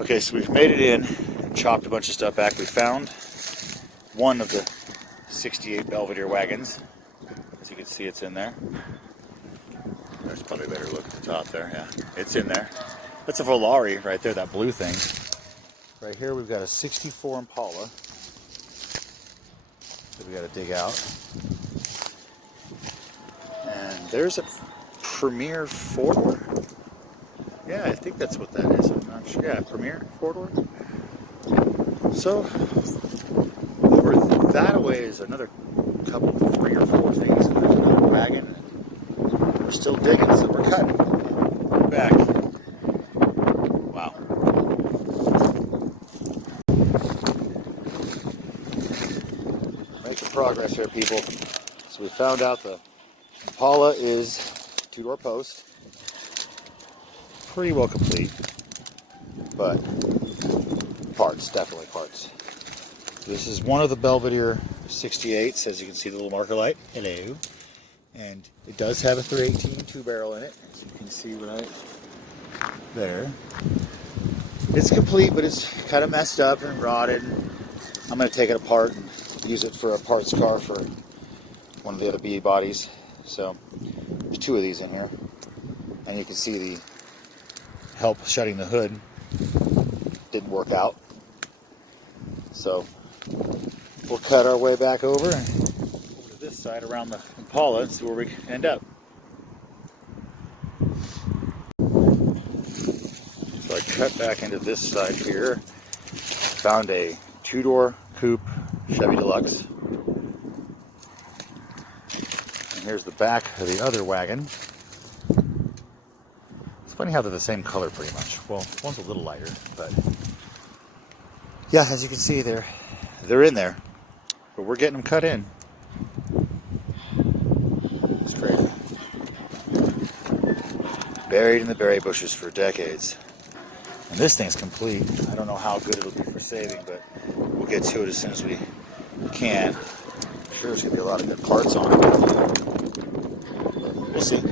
Okay, so we've made it in and chopped a bunch of stuff back. We found one of the 68 Belvedere wagons. As you can see, it's in there. There's probably a better look at the top there. Yeah, it's in there. That's a Volare right there, that blue thing. Right here we've got a 64 Impala that we got to dig out. And there's a Premier 4-door. Yeah, I think that's what that is. I'm not sure. Yeah, Premier 4-door. So, over that way is another couple, 3 or 4 things. And there's another wagon. We're still digging, so we're cutting. We're back. Wow. Making progress here, people. So we found out the Impala is 2-door post. Pretty well complete, but parts, definitely parts. This is one of the Belvedere 68s, as you can see the little marker light. Hello. And it does have a 318 2-barrel in it, as you can see right there. It's complete, but it's kind of messed up and rotted. I'm going to take it apart and use it for a parts car for one of the other BE bodies. So there's 2 of these in here, and you can see the help shutting the hood didn't work out. So we'll cut our way back over to this side around the Impala and see where we end up. So I cut back into this side here. Found a 2-door coupe Chevy Deluxe. And here's the back of the other wagon. It's funny how they're the same color pretty much. Well, one's a little lighter, but yeah, as you can see, they're in there, but we're getting them cut in. It's great. Buried in the berry bushes for decades. And this thing's complete. I don't know how good it'll be for saving, but we'll get to it as soon as we can. I'm sure there's going to be a lot of good parts on it. We'll see.